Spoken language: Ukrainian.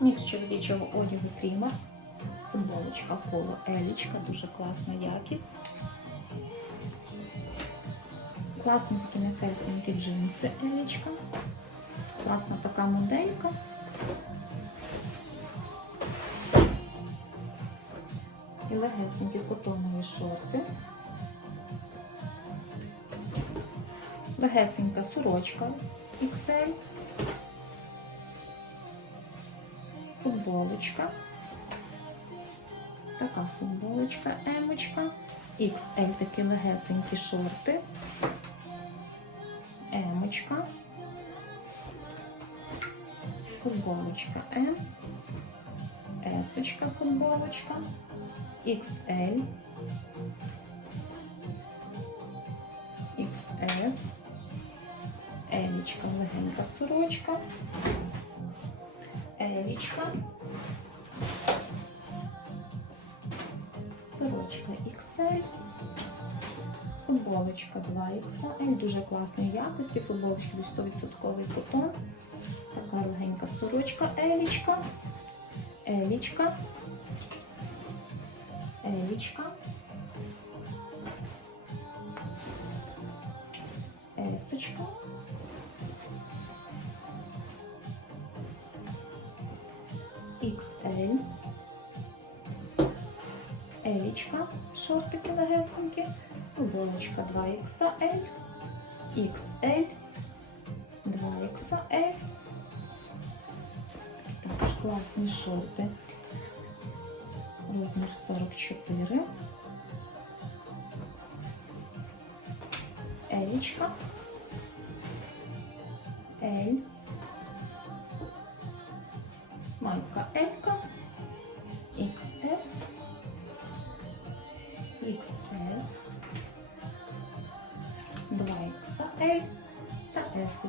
Мікс чоловічого одягу Крімер. Футболочка поло Елічка, дуже класна якість. Класні такі нефесенькі джинси Елічка. Класна така моделька. І легесенькі котонові шорти. Легесенька сорочка XL. Футболочка. Така футболочка емочка. XL такі легесенькі шорти. Емочка. Футболочка М. Есочка футболочка. XL. XS. Елічка, легенька сорочка. Елічка. Сорочка XL. Футболочка 2XL. Дуже класної якості. Футболочки 100% котон. Така легенька сорочка Елічка. Елічка. Елічка. Есочка. XL. Елічка, шортики легесенькі, футболочка 2XL, XL, 2XL. Також класні шорти. Розмір 44. Елічка. L. Майка Елька. XS. XS. 2XL та S.